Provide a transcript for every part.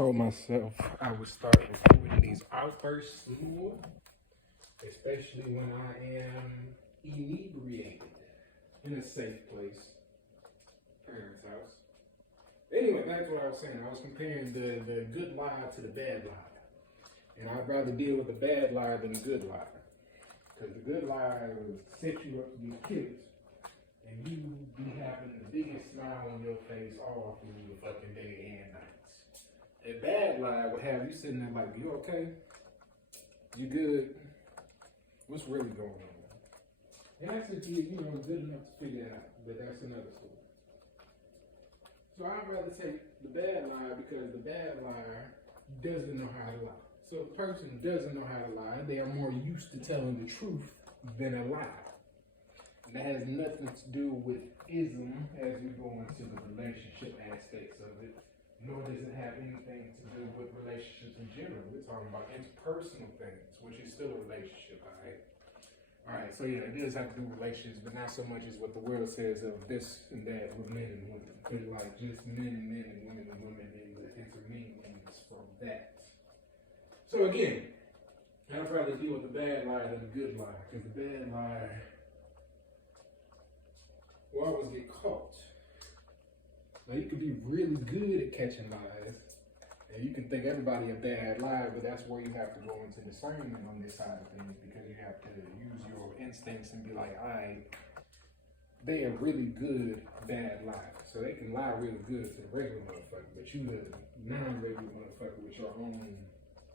told myself I would start recording these outbursts more, especially when I am inebriated in a safe place, parents' house. Anyway, back to what I was saying. I was comparing the good lie to the bad lie. And I'd rather deal with the bad lie than the good lie. Because the good lie will set you up to be killed. And you be having the biggest smile on your face all through the fucking day and nights. A bad lie would have you sitting there like, you okay? You good? What's really going on? And that's if you're good enough to figure it out. But that's another story. So I'd rather take the bad lie because the bad lie doesn't know how to lie. So if a person doesn't know how to lie, they are more used to telling the truth than a lie. And that has nothing to do with ism as we go into the relationship aspects of it, nor does it have anything to do with relationships in general. We're talking about interpersonal things, which is still a relationship, all right? All right, so yeah, it does have to do with relationships, but not so much as what the world says of this and that with men and women. But like just men and women and women and the intermeanings from that. So again, I'd rather deal with the bad lie than the good lie, because the bad lie will always get caught. Now you could be really good at catching lies, and you can think everybody a bad liar, but that's where you have to go into discernment on this side of things, because you have to use your instincts and be like, all right, they are really good bad liars. So they can lie real good to the regular motherfucker, but you the non-regular motherfucker with your own,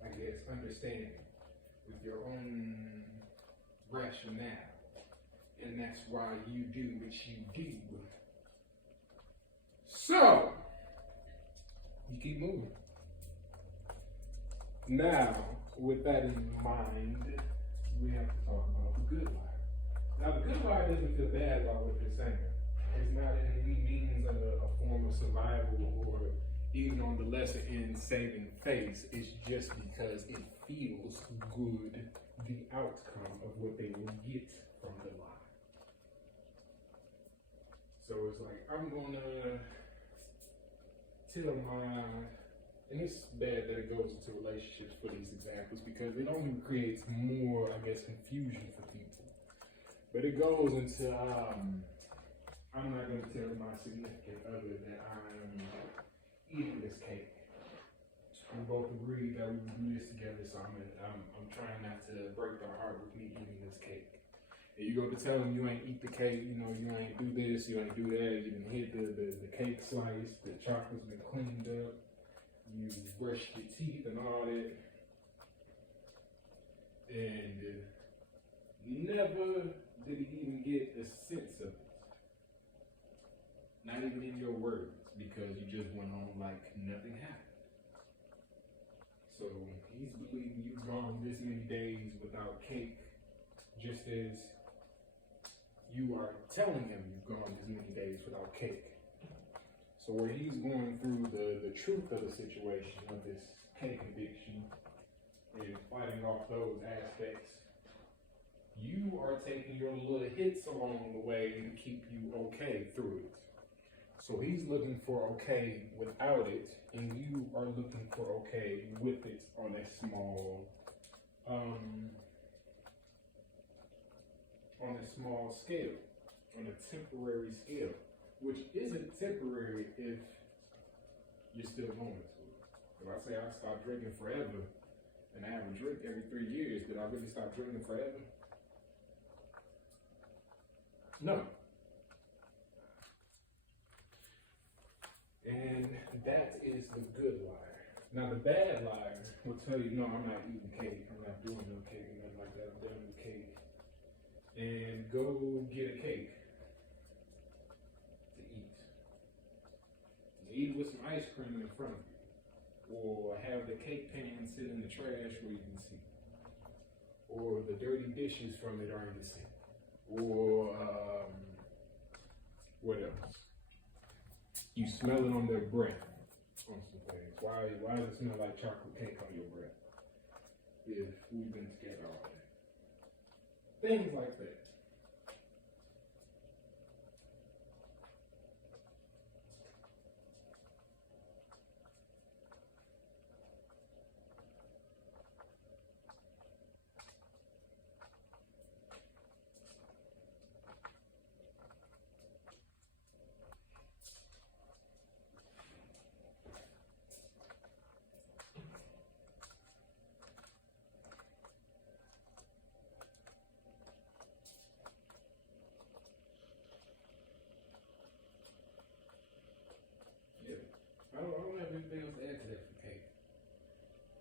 I guess, understanding, with your own rationale. And that's why you do what you do. So, you keep moving. Now, with that in mind, we have to talk about the good lie. Now, the good lie doesn't feel bad about what they're saying. It's not in any means a form of survival or even on the lesser end saving face. It's just because it feels good, the outcome of what they will get from the lie. So it's like, I'm gonna tell and it's bad that it goes into relationships for these examples because it only creates more, I guess, confusion for people. But it goes into, I'm not gonna tell my significant other that I'm eating this cake. We both agreed that we would do this together, so I'm trying not to break their heart with me eating this cake. And you go to tell them you ain't eat the cake, you ain't do this, you ain't do that, you didn't hit the cake slice, the chocolate's been cleaned up, you brushed your teeth and all that. And never did he even get a sense of it. Not even in your words, because you just went on like nothing happened. So he's believing you've gone this many days without cake, just as you are telling him you've gone this many days without cake. So where he's going through the truth of the situation of this cake addiction and fighting off those aspects, you are taking your little hits along the way to keep you okay through it. So he's looking for okay without it, and you are looking for okay with it on a small, scale, on a temporary scale, which isn't temporary if you're still going to it. If I say I stop drinking forever, and I have a drink every 3 years, did I really stop drinking forever? No. And that is the good liar. Now the bad liar will tell you, no, I'm not eating cake, I'm not doing no cake, or nothing like that, I'm done with cake. And go get a cake to eat. Eat with some ice cream in front of you. Or have the cake pan sit in the trash where you can see. Or the dirty dishes from it are in the sink. Or what else? You smell it on their breath on some things. Why does it smell like chocolate cake on your breath if we've been together all day? Things like that.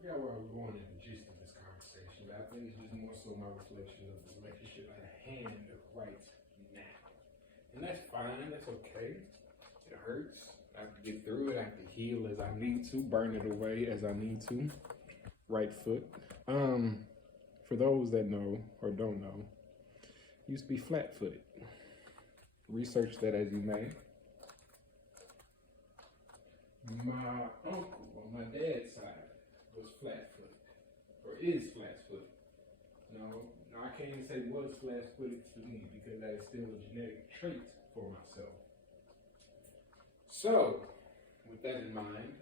forgot where I was going in the gist of this conversation, but I think it's just more so my reflection of the relationship at hand right now. And that's fine, that's okay. It hurts. I have to get through it, I have to heal as I need to, burn it away as I need to. Right foot. For those that know or don't know, used to be flat-footed. Research that as you may. My uncle on my dad's side was flat-footed, or is flat-footed. No, I can't even say was flat-footed to me because that is still a genetic trait for myself. So, with that in mind,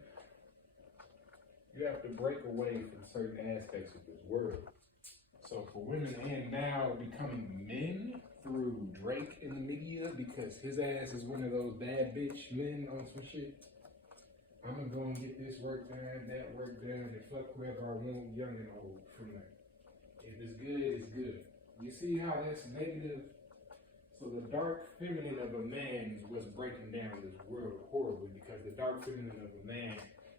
you have to break away from certain aspects of this world. So for women and now becoming men through Drake in the media because his ass is one of those bad bitch men on some shit. I'm gonna go and get this work done, that work done, and fuck whoever I want, young and old, from there. If it's good, it's good. You see how that's negative? So the dark feminine of a man is what's breaking down this world horribly because the dark feminine of a man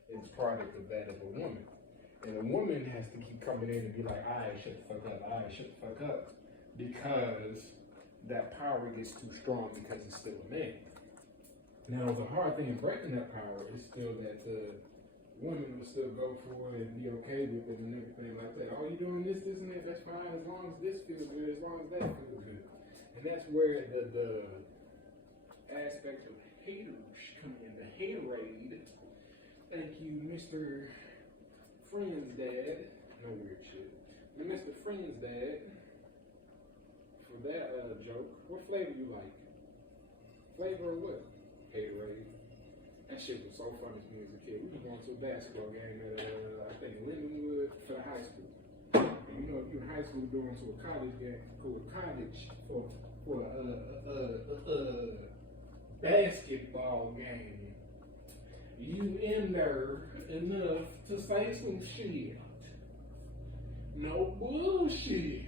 is a product of that of a woman. And a woman has to keep coming in and be like, all right, shut the fuck up, all right, shut the fuck up. Because that power gets too strong because it's still a man. Now, the hard thing in breaking that power is still that the woman will still go for it and be okay with it and everything like that. Oh, you doing this, and that, that's fine, as long as this feels good, as long as that feels good. And that's where the aspect of haters come in, the haterade. Thank you, Mr. Friend's dad. No weird shit. And Mr. Friend's dad, for that joke, what flavor you like? Flavor or what? Haterade. That shit was so funny to me as a kid. We was going to a basketball game at, I think, Lindenwood for the high school. And you know, if you're in high school going to a college game, for a basketball game, you in there enough to say some shit. No bullshit.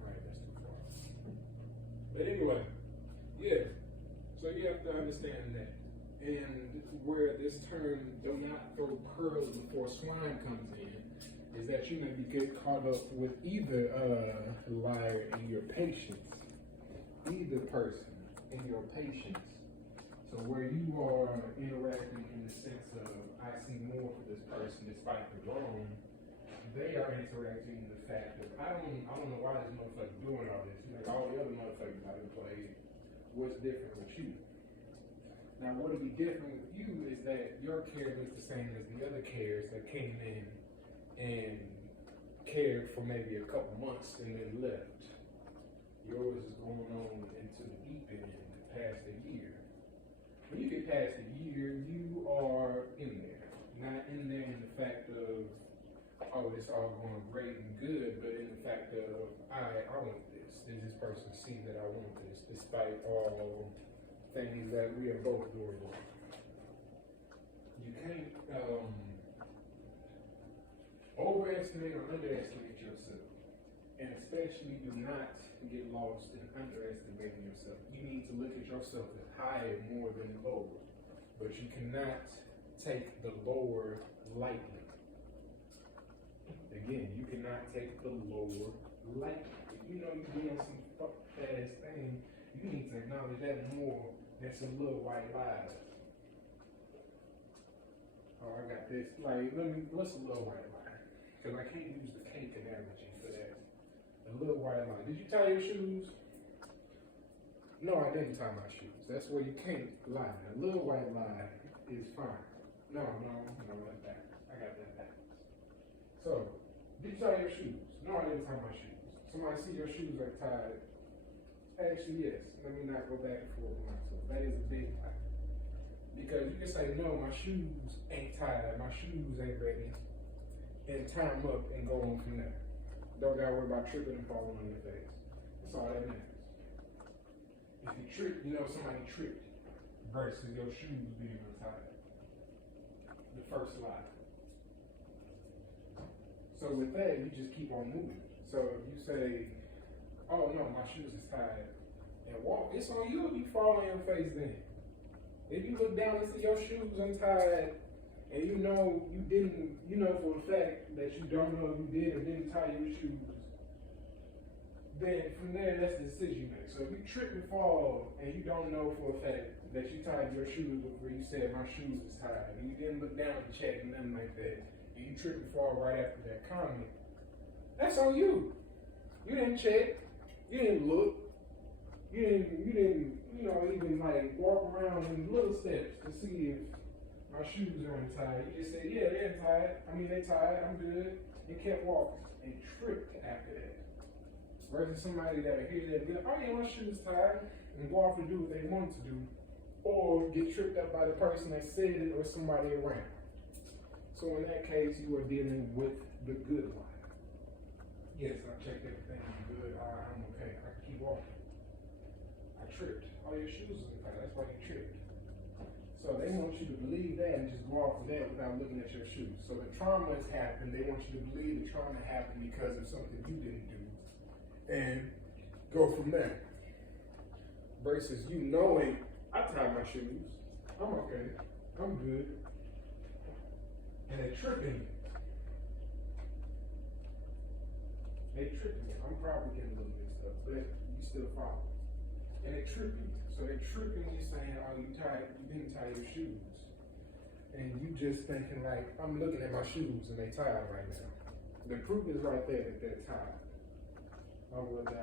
Alright, that's too far. But anyway, yeah. So you have to understand that. And where this term, do not throw pearls before swine comes in, is that you may get caught up with either liar in your patience, either person in your patience. So where you are interacting in the sense of, I see more for this person despite the wrong, they are interacting in the fact of, I don't know why this motherfucker doing all this. Like all the other motherfuckers I've been playing, what's different with you? Now, what'll be different with you is that your care is the same as the other cares that came in and cared for maybe a couple months and then left. Yours is going on into the deep end past a year. When you get past a year, you are in there. Not in there in the fact of, oh, it's all going great and good, but in the fact of, I want this. Does this person see that I want this, despite all things that we are both doing wrong? You can't overestimate or underestimate yourself. And especially do not get lost in underestimating yourself. You need to look at yourself as higher more than lower. But you cannot take the lower lightly. Again, you cannot take the lower lightly. If you know you're doing some fuck ass thing, you need to acknowledge that more than some little white lies. Oh, I got this. Like, what's a little white lie? Because I can't use the cake analogy for that. A little white lie. Did you tie your shoes? No, I didn't tie my shoes. That's where you can't lie. A little white lie is fine. No, that's back. I got that back. So, did you tie your shoes? No, I didn't tie my shoes. Somebody see your shoes are tied. Actually, yes. Let me not go back and forth with myself. That is a big lie. Because you can say, no, my shoes ain't tied, my shoes ain't ready, and tie them up and go on from there. Don't gotta worry about tripping and falling on your face. That's all that matters. If you trip, you know somebody tripped versus your shoes being untied. The first lie. So with that, you just keep on moving. So if you say, oh no, my shoes is tied, and walk, it's on you if you fall on your face then. If you look down and see your shoes untied and you know you didn't, you know for a fact that you don't know if you did or didn't tie your shoes, then from there, that's the decision you make. So if you trip and fall and you don't know for a fact that you tied your shoes before you said my shoes is tied, and you didn't look down and check and nothing like that, and you trip and fall right after that comment, that's on you. You didn't check, you didn't look, you didn't, you know, even like walk around in little steps to see if my shoes are untied. You just said, yeah, they're tied. I mean, they tied, I'm good, and kept walking and tripped after that. Versus somebody that'll hear that, be like, oh yeah, my shoes tied, and go off and do what they want to do, or get tripped up by the person that said it or somebody around. So in that case, you are dealing with the good one. Yes, I checked everything, I'm good, I'm okay, I can keep walking. I tripped. All your shoes are tied, that's why you tripped. So they want you to believe that and just go off of that without looking at your shoes. So the trauma has happened, they want you to believe the trauma happened because of something you didn't do, and go from there. Versus you knowing, I tied my shoes, I'm okay, I'm good, and they tripping. They tripping. I'm probably getting a little mixed up, but you still follow. And they tripping. So they tripping you saying, oh, you didn't tie your shoes. And you just thinking like, I'm looking at my shoes and they tied right now. The proof is right there that they're tied. I don't know what to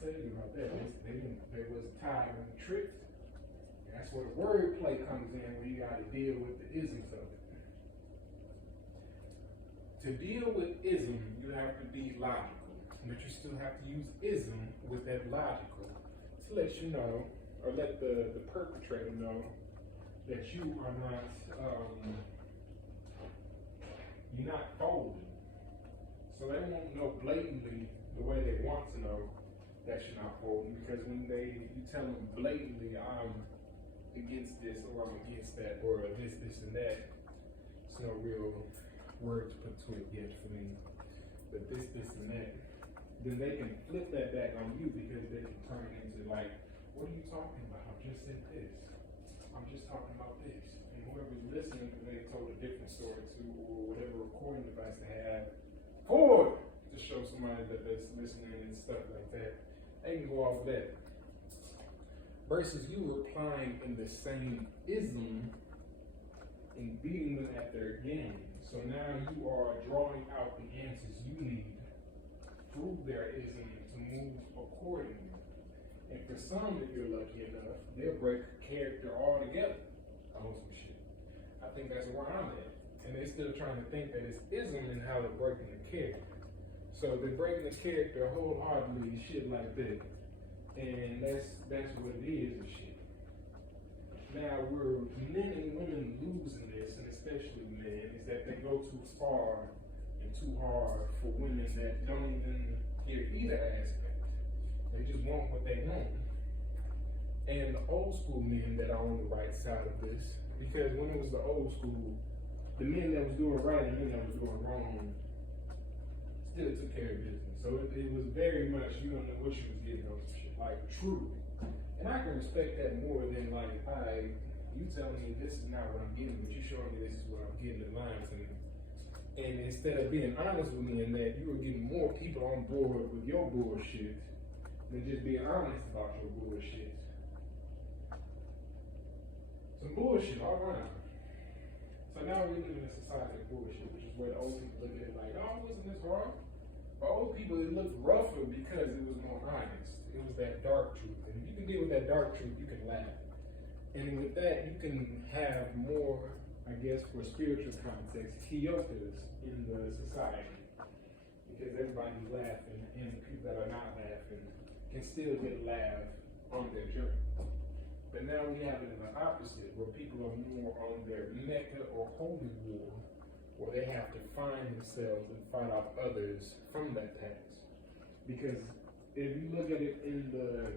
tell you about that. They was tied when you tripped. And that's where the wordplay comes in, where you got to deal with the isms of it. To deal with ism, you have to be logical, but you still have to use ism with that logical to let you know, or let the perpetrator know that you are not, you're not folding. So they won't know blatantly the way they want to know that you're not folding, because when you tell them blatantly, I'm against this, or I'm against that, or this, and that, it's no real words put to it yet for me, but this, and that, then they can flip that back on you, because they can turn into like, what are you talking about? I just said this. I'm just talking about this. And whoever's listening, because they told a different story to, or whatever recording device they have, forward to show somebody that's listening and stuff like that, they can go off of that. Versus you replying in the same ism and beating them at their game. So now you are drawing out the answers you need through their ism to move accordingly. And for some, if you're lucky enough, they'll break character altogether on some shit. I think that's where I'm at. And they're still trying to think that it's ism and how they're breaking the character. So they're breaking the character wholeheartedly, shit like that. And that's what it is and shit. Now, where men and women lose in this, and especially men, is that they go too far and too hard for women that don't even hear either aspect. They just want what they want. And the old school men that are on the right side of this, because when it was the old school, the men that was doing right and the men that was doing wrong still took care of business. So it was very much, you don't know what you was getting on some shit, like true. And I can respect that more than like, you telling me this is not what I'm getting, but you showing me this is what I'm getting in line to me. And instead of being honest with me in that, you were getting more people on board with your bullshit than just being honest about your bullshit. Some bullshit all around. So now we live in a society of bullshit, which is where the old people look at it like, oh, wasn't this hard? For old people, it looked rougher because it was more honest. It was that dark truth. And if you can deal with that dark truth, you can laugh. And with that, you can have more, I guess, for spiritual context, kiyotas in the society. Because everybody's laughing, and the people that are not laughing can still get a laugh on their journey. But now we have it in the opposite, where people are more on their Mecca or holy war, where they have to find themselves and fight off others from that past. Because if you look at it in the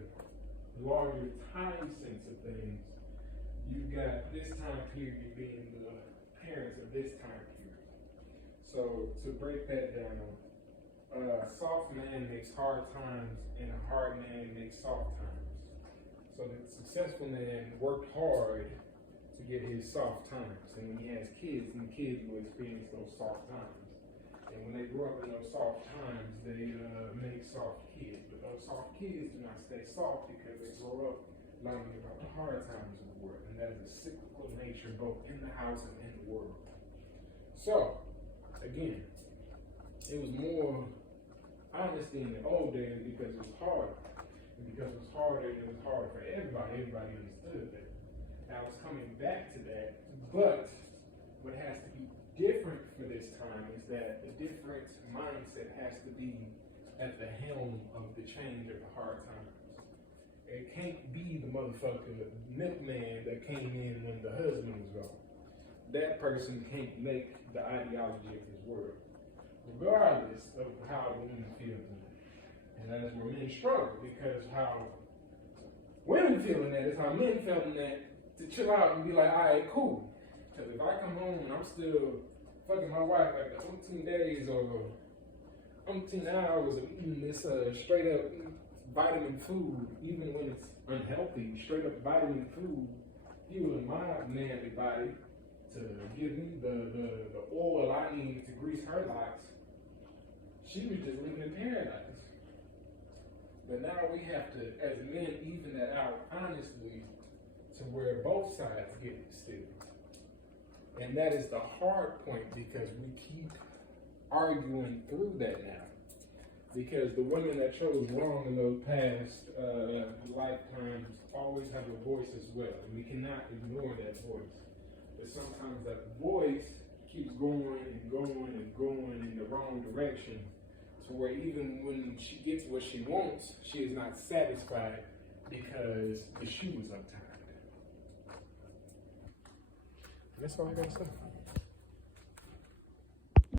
larger time sense of things, you've got this time period being the parents of this time period. So to break that down, a soft man makes hard times and a hard man makes soft times. So the successful man worked hard to get his soft times. And when he has kids, and the kids will experience those soft times. And when they grow up in those soft times, they make soft kids. But those soft kids do not stay soft because they grow up learning about the hard times of the world. And that is a cyclical nature both in the house and in the world. So, again, it was more honesty in the old days because it was hard. And because it was harder, and it was hard for everybody. Everybody understood that. Now it's coming back to that. But what has to be different for this time is that a different mindset has to be at the helm of the change of the hard times. It can't be the motherfucker, the milkman that came in when the husband was gone. That person can't make the ideology of this world, regardless of how the woman feels in it. And that is where men struggle, because how women feel in that is how men feel in that, to chill out and be like, all right, cool. Because if I come home and I'm still fucking my wife like the 18 days or 18 hours of eating this straight up vitamin food, even when it's unhealthy, straight up vitamin food, fueling my manly body to give me the oil I need to grease her locks, she was just living in paradise. But now we have to, as men, even that out honestly to where both sides get it still. And that is the hard point, because we keep arguing through that now. Because the women that chose wrong in those past lifetimes always have a voice as well. And we cannot ignore that voice. But sometimes that voice keeps going and going and going in the wrong direction, to where even when she gets what she wants, she is not satisfied because the shoe is untied. That's all I gotta say.